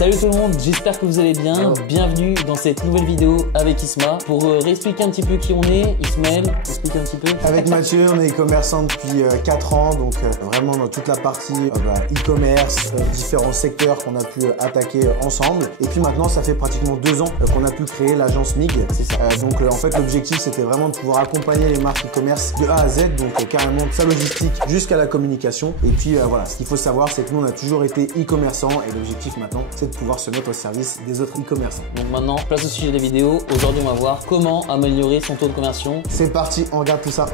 Salut tout le monde, j'espère que vous allez bien. Bienvenue dans cette nouvelle vidéo avec Isma. Pour réexpliquer un petit peu qui on est, Ismaël, explique un petit peu. Avec Mathieu, on est e-commerçant depuis 4 ans, donc vraiment dans toute la partie e-commerce, différents secteurs qu'on a pu attaquer ensemble. Et puis maintenant, ça fait pratiquement 2 ans qu'on a pu créer l'agence MIG. C'est ça. Donc en fait, l'objectif, c'était vraiment de pouvoir accompagner les marques e-commerce de A à Z, donc carrément de sa logistique jusqu'à la communication. Et puis voilà, ce qu'il faut savoir, c'est que nous, on a toujours été e-commerçants et l'objectif maintenant, c'est de pouvoir se mettre au service des autres e-commerçants. Donc maintenant, place au sujet de la vidéo. Aujourd'hui, on va voir comment améliorer son taux de conversion. C'est parti, on regarde tout ça.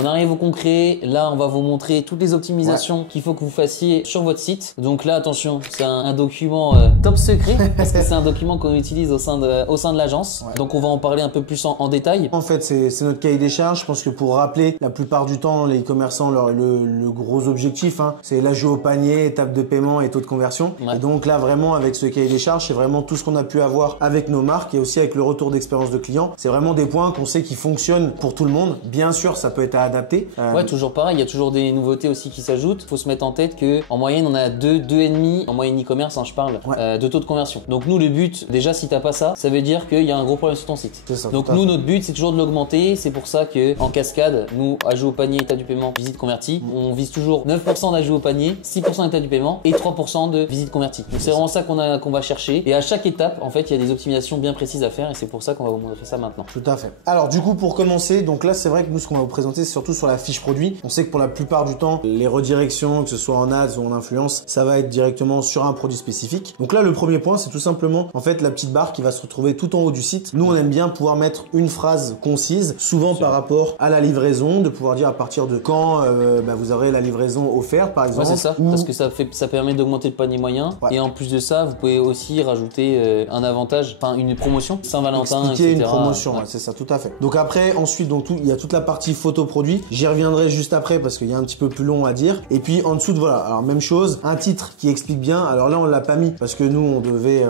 On arrive au concret. Là, on va vous montrer toutes les optimisations qu'il faut que vous fassiez sur votre site. Donc là, attention, c'est un document top secret parce que c'est un document qu'on utilise au sein de l'agence. Donc on va en parler un peu plus en détail. En fait, c'est notre cahier des charges. Je pense que pour rappeler, la plupart du temps, les e-commerçants, le gros objectif, c'est l'ajout au panier, étape de paiement et taux de conversion. Ouais. Et donc là, vraiment, avec ce cahier des charges, c'est vraiment tout ce qu'on a pu avoir avec nos marques et aussi avec le retour d'expérience de clients. C'est vraiment des points qu'on sait qui fonctionnent pour tout le monde. Bien sûr, ça peut être adapté. Ouais, toujours pareil, il y a toujours des nouveautés aussi qui s'ajoutent. Il faut se mettre en tête que en moyenne, on a 2,5 en moyenne e-commerce, je parle, de taux de conversion. Donc nous, le but, déjà, si t'as pas ça, ça veut dire qu'il y a un gros problème sur ton site. Ça, donc nous, notre but, c'est toujours de l'augmenter. C'est pour ça que en cascade, nous, ajout au panier, état du paiement, visite convertie, on vise toujours 9% d'ajout au panier, 6% d'état du paiement et 3% de visite convertie. Donc c'est vraiment ça qu'on va chercher. Et à chaque étape, en fait, il y a des optimisations bien précises à faire et c'est pour ça qu'on va vous montrer ça maintenant. Tout à fait. Alors du coup, pour commencer, donc là, c'est vrai que nous, ce qu'on va vous présenter, c'est surtout sur la fiche produit. On sait que pour la plupart du temps, les redirections, que ce soit en ads ou en influence, ça va être directement sur un produit spécifique. Donc là, le premier point, c'est tout simplement en fait la petite barre qui va se retrouver tout en haut du site. Nous, on aime bien pouvoir mettre une phrase concise, souvent par rapport à la livraison, de pouvoir dire à partir de quand vous aurez la livraison offerte, par exemple. Ouais, c'est ça, parce que ça permet d'augmenter le panier moyen. Ouais. Et en plus de ça, vous pouvez aussi rajouter un avantage, enfin une promotion, Saint-Valentin, etc. Une promotion, ouais, c'est ça, tout à fait. Donc après, ensuite, donc il y a toute la partie photo produit. J'y reviendrai juste après parce qu'il y a un petit peu plus long à dire. Et puis en dessous, voilà, alors même chose, un titre qui explique bien. Alors là, on l'a pas mis parce que nous, on devait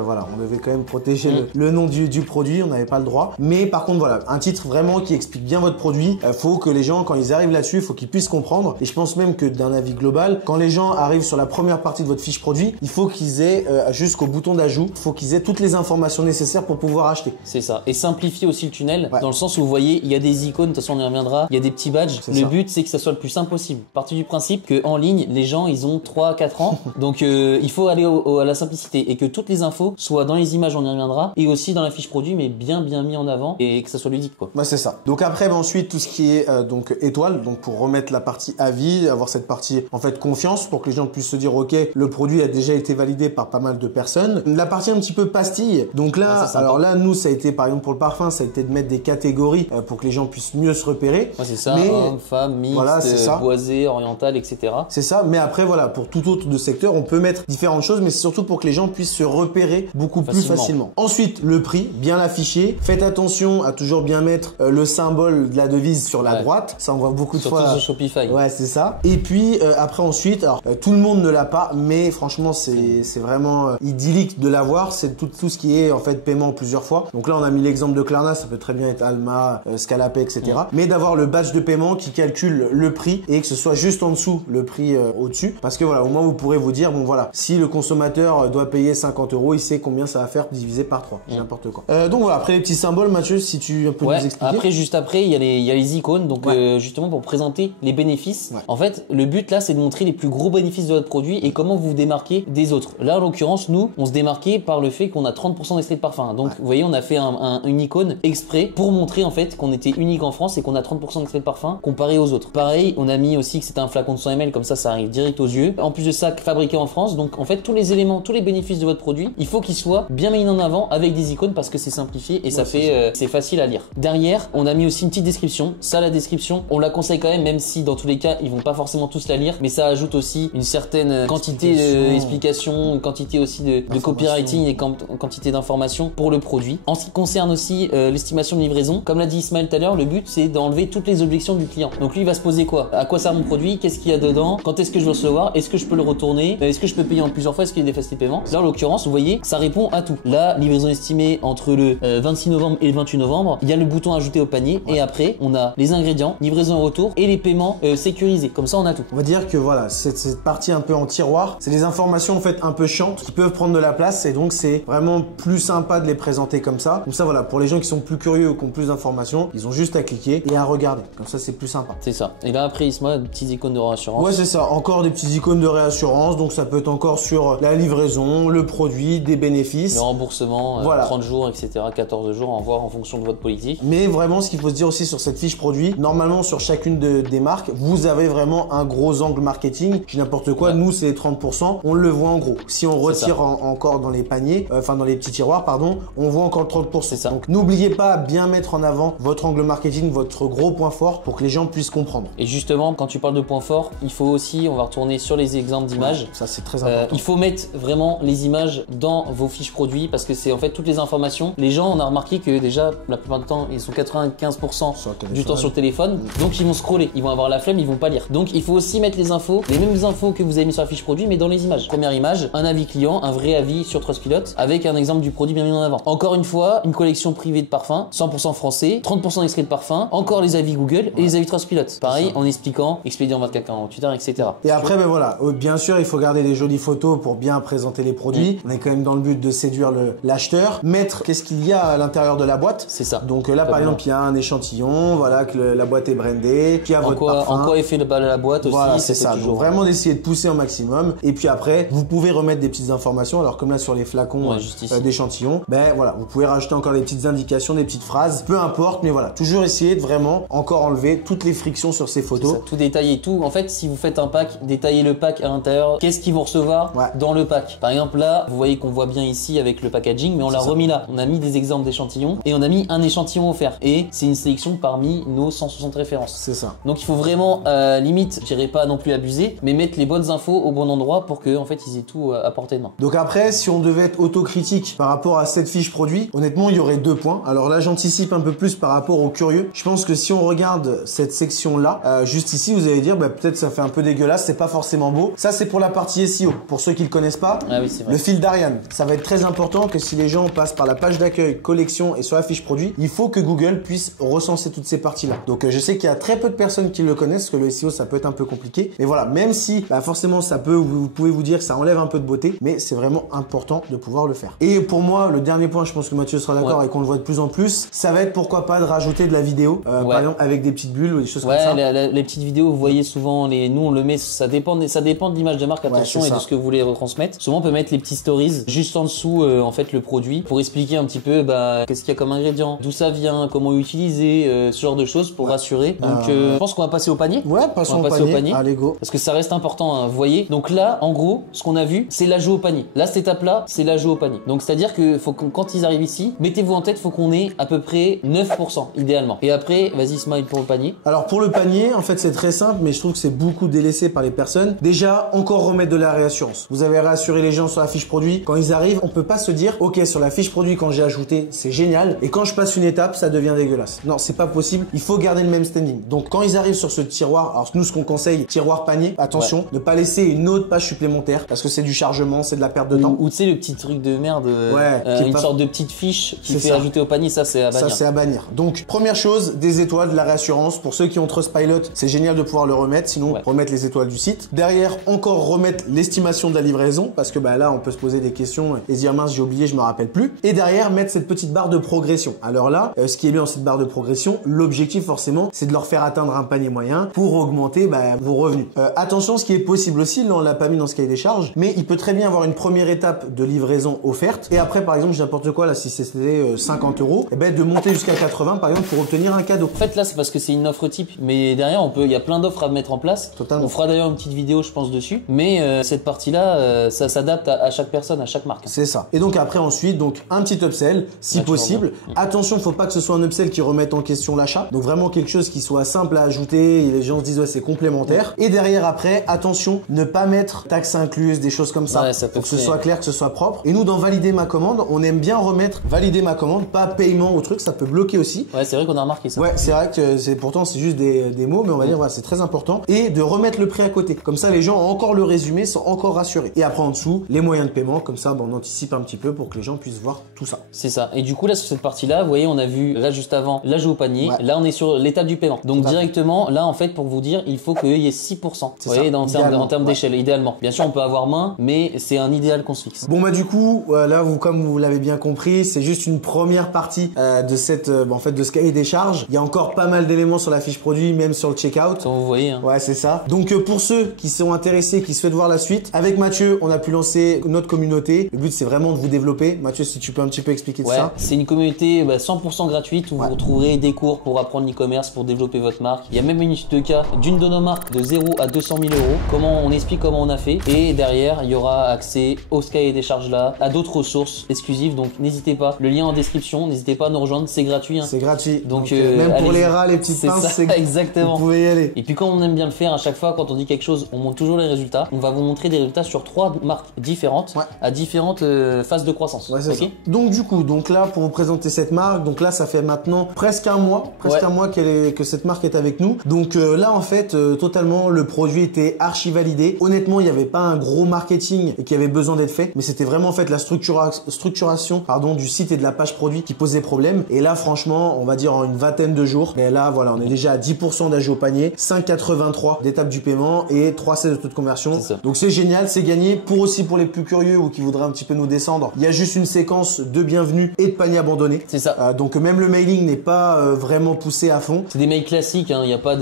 quand même protéger le nom du produit, on n'avait pas le droit. Mais par contre, voilà, un titre vraiment qui explique bien votre produit. Faut que les gens, quand ils arrivent là-dessus, faut qu'ils puissent comprendre. Et je pense même que d'un avis global, quand les gens arrivent sur la première partie de votre fiche produit, il faut qu'ils aient jusqu'au bouton d'ajout, il faut qu'ils aient toutes les informations nécessaires pour pouvoir acheter. C'est ça. Et simplifier aussi le tunnel, dans le sens où vous voyez, il y a des icônes, de toute façon on y reviendra, il y a des petits badges. Le but, c'est que ça soit le plus simple possible. Partir du principe que en ligne, les gens, ils ont 3-4 ans. Donc il faut aller à la simplicité et que toutes les infos soient dans les images, on y reviendra, et aussi dans la fiche produit, mais bien mis en avant et que ça soit ludique, quoi. Ouais, c'est ça. Donc après, ensuite, tout ce qui est donc étoile, donc pour remettre la partie avis, avoir cette partie en fait confiance pour que les gens puissent se dire ok, le produit a déjà été validé par pas mal de personnes. La partie un petit peu pastille. Donc là, alors là, nous, ça a été par exemple pour le parfum, ça a été de mettre des catégories pour que les gens puissent mieux se repérer. Ouais, c'est ça. Mais, homme, femme, mixte, voilà, boisé, oriental, etc. C'est ça. Mais après, voilà, pour tout autre de secteur, on peut mettre différentes choses, mais c'est surtout pour que les gens puissent se repérer beaucoup plus facilement. Ensuite, le prix, bien l'afficher. Faites attention à toujours bien mettre le symbole de la devise sur la droite. Ça, on voit beaucoup de fois. Surtout sur Shopify. Ouais, c'est ça. Et puis après, ensuite, alors tout le monde ne l'a pas, mais franchement, c'est vraiment idyllique de l'avoir. C'est tout ce qui est en fait paiement plusieurs fois. Donc là, on a mis l'exemple de Klarna, ça peut très bien être Alma, Scalapay, etc. Mais d'avoir le badge de paiement qui calcule le prix et que ce soit juste en dessous le prix au-dessus. Parce que voilà, au moins vous pourrez vous dire, bon voilà, si le consommateur doit payer 50 €, il sait combien ça va faire divisé par 3. N'importe quoi. Donc voilà, après les petits symboles, Mathieu, si tu peux nous expliquer. Après, juste après, il y a les icônes, donc justement pour présenter les bénéfices. En fait, le but là, c'est de montrer les plus gros bénéfices de votre produit et comment vous vous démarquez des autres. Là, en l'occurrence, nous, on se démarquait par le fait qu'on a 30% d'extrait de parfum. Donc, vous voyez, on a fait une icône exprès pour montrer en fait qu'on était unique en France et qu'on a 30% d'extrait de parfum comparé aux autres. Pareil, on a mis aussi que c'était un flacon de 100 ml, comme ça arrive direct aux yeux. En plus de ça, fabriqué en France. Donc, en fait, tous les éléments, tous les bénéfices de votre produit, il faut qu'ils soient bien mis en avant avec des icônes parce que c'est simplifié et ça fait c'est facile à lire. Derrière, on a mis aussi une petite description. Ça, la description, on la conseille quand même si dans tous les cas, ils vont pas forcément tous la lire, mais ça ajoute aussi une certaine quantité d'explications, une quantité aussi de copywriting et quantité d'informations pour le produit. En ce qui concerne aussi l'estimation de livraison, comme l'a dit Ismaël tout à l'heure, le but c'est d'enlever toutes les objections du client. Donc lui il va se poser quoi? À quoi sert mon produit? Qu'est-ce qu'il y a dedans? Quand est-ce que je vais recevoir? Est-ce que je peux le retourner? Est-ce que je peux payer en plusieurs fois? Est-ce qu'il y a des facilités de paiement? Là en l'occurrence vous voyez ça répond à tout. Là livraison estimée entre le 26 novembre et le 28 novembre. Il y a le bouton ajouter au panier et après on a les ingrédients, livraison en retour et les paiements sécurisés. Comme ça on a tout. On va dire que voilà, cette partie un peu en tiroir, c'est des informations en fait un peu chiantes qui peuvent prendre de la place et donc c'est vraiment plus sympa de les présenter comme ça. Comme ça voilà, pour les gens qui sont plus curieux ou qui ont plus d'informations, ils ont juste à cliquer et à regarder. Comme ça c'est plus sympa. C'est ça. Et là après Isma, des petites icônes de réassurance. Ouais c'est ça, encore des petites icônes de réassurance, donc ça peut être encore sur la livraison, le produit, des bénéfices. Le remboursement, voilà. 30 jours, etc. 14 jours, en voir en fonction de votre politique. Mais vraiment ce qu'il faut se dire aussi sur cette fiche produit, normalement sur chacune des marques, vous avez vraiment un gros angle marketing. Je dis n'importe quoi, nous c'est 30%, on le voit en gros. Si on retire encore dans les paniers, enfin dans les petits tiroirs, pardon, on voit encore le 30%. C'est ça. Donc n'oubliez pas à bien mettre en avant votre angle marketing, votre gros point fort pour que les gens puissent comprendre. Et justement, quand tu parles de points forts, il faut aussi, on va retourner sur les exemples d'images. Ouais, ça c'est très important. Il faut mettre vraiment les images dans vos fiches produits parce que c'est en fait toutes les informations. Les gens, on a remarqué que déjà la plupart du temps, ils sont 95% du temps sur le téléphone. Donc ils vont scroller, ils vont avoir la flemme, ils vont pas lire. Donc il faut aussi mettre les infos, les mêmes infos que vous avez mis sur la fiche produit, mais dans les images. Première image, un avis client, un vrai avis sur Trustpilot avec un exemple du produit bien mis en avant. Encore une fois, une collection privée de parfums, 100% français, 30% d'extraits de parfum, encore les avis Google et les avis Trustpilot. Pareil, en expliquant, expédient 24 heures, etc. Et après, ben voilà, bien sûr, il faut garder des jolies photos pour bien présenter les produits. On est quand même dans le but de séduire l'acheteur. Mettre qu'est-ce qu'il y a à l'intérieur de la boîte. C'est ça. Donc là, par exemple, il y a un échantillon, voilà, que la boîte est brandée, puis il y a votre parfum. En quoi est fait la boîte aussi. Voilà, c'est ça. Toujours... Donc vraiment d'essayer de pousser au maximum. Et puis après, vous pouvez remettre des petites informations. Alors comme là sur les flacons d'échantillons, ben voilà, vous pouvez rajouter encore des petites indications, des petites phrases, peu importe, mais voilà, toujours essayer de vraiment encore enlever toutes les frictions sur ces photos. Ça, tout détailler, tout. En fait, si vous faites un pack, détaillez le pack à l'intérieur. Qu'est-ce qu'ils vont recevoir dans le pack? Par exemple, là, vous voyez qu'on voit bien ici avec le packaging, mais on l'a remis là. On a mis des exemples d'échantillons et on a mis un échantillon offert. Et c'est une sélection parmi nos 160 références. C'est ça. Donc il faut vraiment, limite, je dirais pas non plus abuser, mais mettre les bonnes infos au bon endroit pour que en fait ils aient tout à portée de main. Donc après, si on devait être autocritique par rapport à cette fiche produit, honnêtement, il y aurait 2 points. Alors là, j'anticipe un peu plus par rapport aux curieux. Je pense que si on regarde cette section-là, juste ici, vous allez dire, bah, peut-être ça fait un peu dégueulasse, c'est pas forcément beau. Ça, c'est pour la partie SEO. Pour ceux qui le connaissent pas, oui, c'est vrai. Le fil d'Ariane. Ça va être très important que si les gens passent par la page d'accueil, collection et sur la fiche produit, il faut que Google puisse recenser toutes ces parties-là. Donc je sais qu'il y a très peu de personnes qui le connaissent, parce que le SEO, ça peut être un peu compliqué. Mais voilà, même si forcément ça peut, vous pouvez vous dire que ça enlève un peu de beauté, mais c'est vraiment important de pouvoir le faire. Et pour moi, le dernier point, je pense que Mathieu sera d'accord et qu'on le voit de plus en plus, ça va être pourquoi pas de rajouter de la vidéo, par exemple avec des petites bulles ou des choses comme ça. Les petites vidéos, vous voyez souvent, nous on le met, ça dépend de l'image de marque, attention, et de ce que vous voulez retransmettre. Souvent on peut mettre les petits stories juste en dessous en fait le produit pour expliquer un petit peu qu'est-ce qu'il y a comme ingrédient, d'où ça vient, comment utiliser, ce genre de choses pour rassurer. Donc je pense qu'on va passer au panier. Ouais, passons au panier. Allez, go. Parce que ça reste important, hein, vous voyez. Donc là, en gros, ce qu'on a vu, c'est l'ajout au panier. Là, cette étape-là, c'est l'ajout au panier. Donc c'est-à-dire que quand ils arrivent ici, mettez-vous en tête, faut qu'on ait à peu près 9% idéalement. Et après, vas-y Smile pour le panier. Alors pour le panier, en fait c'est très simple, mais je trouve que c'est beaucoup délaissé par les personnes. Déjà, encore remettre de la réassurance. Vous avez rassuré les gens sur la fiche produit. Quand ils arrivent, on peut pas se dire, ok, sur la fiche produit, quand j'ai ajouté, c'est génial. Et quand je passe une étape, ça devient dégueulasse. Non, c'est pas possible. Il faut garder le même standing. Donc quand ils arrivent sur ce tiroir, alors nous ce qu'on conseille, tiroir panier, attention, ne pas laisser une autre page supplémentaire parce que c'est du chargement, c'est de la perte de temps. Ou tu sais le petit truc de merde, une sorte de petite fiche qui fait ajouter au panier, ça c'est à bannir. Ça c'est à bannir. Donc première chose, des étoiles, de la réassurance. Pour ceux qui ont Trustpilot, c'est génial de pouvoir le remettre, sinon remettre les étoiles du site. Derrière, encore remettre l'estimation de la livraison parce que là on peut se poser des questions et se dire mince j'ai oublié, je me rappelle plus. Et derrière, mettre cette petite barre de progression. Alors là, ce qui est bien dans cette barre de progression, l'objectif forcément, c'est de leur faire atteindre un panier moyen pour augmenter vos revenus. Attention, ce qui est possible aussi, là on l'a pas mis dans ce cahier des charges, mais il peut très bien avoir une première étape de livraison offerte et après par exemple n'importe quoi là si c'était 50 €, de monter jusqu'à 80 par exemple pour obtenir un cadeau. En fait là c'est parce que c'est une offre type, mais derrière il y a plein d'offres à mettre en place. Totalement. On fera d'ailleurs une petite vidéo je pense dessus, mais cette partie là ça s'adapte à chaque personne, à chaque marque. C'est ça. Et donc après ensuite un petit upsell si possible. Attention, faut pas que ce soit un upsell qui remette en question l'achat. Donc vraiment quelque chose qui soit simple à ajouter et les gens se disent ouais c'est complémentaire. Et derrière après, attention, ne pas mettre taxes incluses, des choses comme ça. Faut que ce soit clair, que ce soit propre. Et nous dans valider ma commande, on aime bien remettre valider ma commande, pas paiement ou truc, ça peut bloquer aussi. Ouais, c'est vrai qu'on a remarqué ça. Ouais, c'est vrai que c'est pourtant c'est juste des mots, mais on va dire voilà, c'est très important. Et de remettre le prix à côté. Comme ça, les gens ont encore le résumé, sont encore rassurés. Et après en dessous, les moyens de paiement, comme ça, on anticipe un petit peu pour que les gens puissent voir tout ça. C'est ça. Et du coup, là, sur cette partie-là, vous voyez, on a vu là juste avant l'ajout au panier. Ouais. Là, on est sur l'étape du paiement. Donc directement, là, en fait, pour vous dire, il faut qu'il y ait 6%. Vous voyez, en termes d'échelle, idéalement. Bien sûr, on peut avoir moins, mais c'est un idéal qu'on se fixe. Bon, bah du coup, là, comme vous l'avez bien compris, c'est juste une première partie de cette, en fait, de ce cahier des charges. Il y a encore pas mal d'éléments sur la fiche produit, même sur le checkout. Vous voyez. Hein. Ouais, c'est ça. Donc pour ceux qui sont intéressés, qui souhaitent voir la suite, avec Mathieu, on a pu lancer notre communauté. Le but, c'est vraiment de vous développer. Mathieu, si tu peux un petit peu expliquer de ça. C'est une communauté 100% gratuite où vous retrouverez des cours pour apprendre l'e-commerce, pour développer votre marque. Il y a même une étude de cas d'une de nos marques de 0 à 200 000 euros. Comment on explique comment on a fait. Et derrière, il y aura accès au cahier des charges là, à d'autres ressources exclusives. Donc n'hésitez pas. Le lien en description. N'hésitez pas à nous rejoindre. C'est gratuit. Hein. C'est gratuit. Donc même pour les rats, les petites pinces, c'est exactement. Vous pouvez y aller. Et puis comme on aime bien le faire, à chaque fois quand on dit quelque chose, on montre toujours les résultats. On va vous montrer des résultats sur 3 marques différentes à différentes phases de croissance. Ouais, c'est ça. Donc du coup, là pour vous présenter cette marque, donc là ça fait maintenant presque un mois que cette marque est avec nous. Donc là en fait totalement le produit était archi validé. Honnêtement, il n'y avait pas un gros marketing qui avait besoin d'être fait, mais c'était vraiment en fait la structuration du site et de la page produit qui posait problème. Et là franchement, on va dire en une vingtaine de jours, et là voilà, on est déjà à 10% d'ajout au panier, 5,83 d'étape du paiement et 3,16 de taux de conversion. Donc c'est génial, c'est gagné. Pour les plus curieux ou qui voudraient un petit peu nous descendre, il y a juste une séquence de bienvenue et de panier abandonné. C'est ça. Donc même le mailing n'est pas vraiment poussé à fond. C'est des mails classiques, hein. Il n'y a pas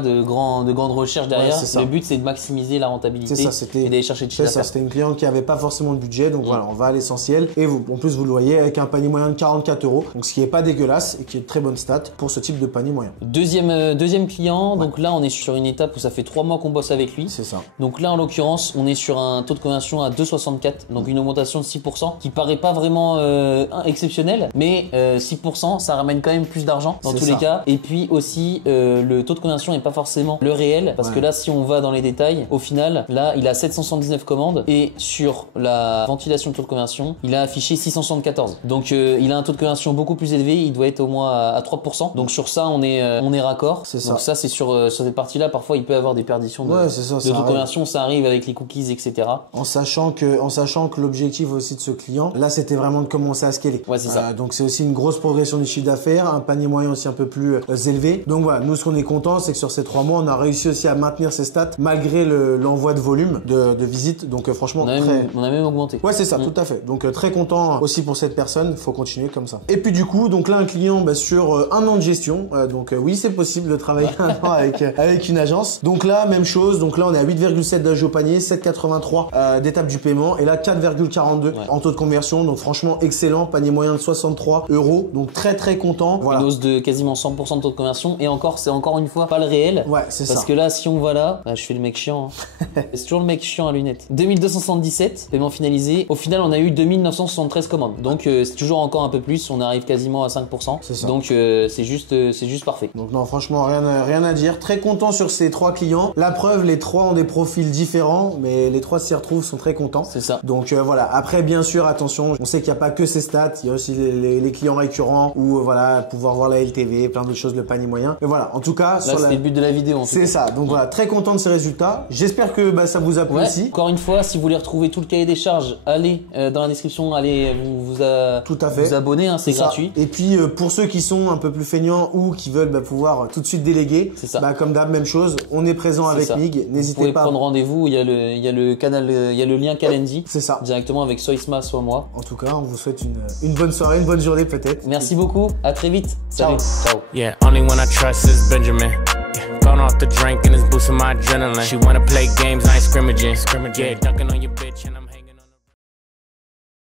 de grande recherche derrière. Le but c'est de maximiser la rentabilité et d'aller chercher de chiffre d'affaires. C'était une cliente qui n'avait pas forcément de budget, donc voilà, on va à l'essentiel. Et en plus vous le voyez avec un panier moyen de 44 euros, donc ce qui est pas dégueulasse et qui est de très bonne stat pour ce type de panier moyen. Deuxième client, donc là on est sur une étape où ça fait 3 mois qu'on bosse avec lui. C'est ça. Donc là en l'occurrence on est sur un taux de conversion à 2,64, donc une augmentation de 6% qui paraît pas vraiment exceptionnel, mais 6% ça ramène quand même plus d'argent dans tous les cas. Et puis aussi le taux de conversion n'est pas forcément le réel, parce que là si on va dans les détails, au final là il a 779 commandes et sur la ventilation de taux de conversion il a affiché 674. Donc il a un taux de conversion beaucoup plus élevé, il doit être au moins à 3%. Donc sur ça on est raccord. Donc ça c'est sur cette partie là, parfois il peut y avoir des perditions de taux de conversion, ça arrive avec les cookies etc. En sachant que l'objectif aussi de ce client là c'était vraiment de commencer à scaler. Ouais, c'est ça. Donc c'est aussi une grosse progression du chiffre d'affaires, un panier moyen aussi un peu plus élevé. Donc voilà, nous ce qu'on est content c'est que sur ces 3 mois on a réussi aussi à maintenir ces stats malgré l'envoi de volume de visites. Donc franchement on a même augmenté. Ouais c'est ça, tout à fait. Donc très content aussi pour cette personne, faut continuer comme ça. Et puis du coup donc là un client sur un an de gestion, donc oui c'est possible de travailler un an avec une agence. Donc là même chose, donc là on est à 8,7 d'ajout au panier, 7,83 d'étape du paiement et là 4,42 en taux de conversion. Donc franchement excellent, panier moyen de 63 euros, donc très content. Voilà. Une hausse de quasiment 100% de taux de conversion et encore c'est encore une fois pas le réel. Ouais c'est ça. Parce que là si on va là, je fais le mec chiant. Hein. C'est toujours le mec chiant à lunettes. 2277 paiement finalisé. Au final on a eu 2973 commandes. Donc c'est toujours encore un peu plus, on arrive quasiment à 5%. C'est ça. Donc c'est juste parfait. Donc non franchement rien à dire. Très content sur ces 3 clients. La preuve, les 3 ont des profils différents, mais les 3 s'y retrouvent, sont très contents. C'est ça. Donc voilà. Après bien sûr attention, on sait qu'il n'y a pas que ces stats, il y a aussi les clients récurrents ou voilà pouvoir voir la LTV, plein d'autres choses, le panier moyen. Mais voilà, en tout cas, là c'était le but de la vidéo. C'est ça. Donc voilà, très content de ces résultats. J'espère que ça vous a plu aussi. Encore une fois, si vous voulez retrouver tout le cahier des charges, allez dans la description, allez vous abonner, hein, c'est gratuit. Et puis pour ceux qui sont un peu plus feignants ou qui veulent pouvoir tout de suite déléguer, comme d'hab, même chose, on est présent avec Mig. N'hésitez pas. Vous pouvez prendre rendez-vous, il y a le lien Calendly. C'est ça. Directement avec soit Isma, soit moi. En tout cas, on vous souhaite une bonne soirée, une bonne journée peut-être. Merci beaucoup, à très vite. Salut. Ciao. Yeah, only one I trust is Benjamin. Gone off the drink and it's boosting my adrenaline. She wanna play games, I ain't scrimmaging. Yeah, dunking on your bitch and I'm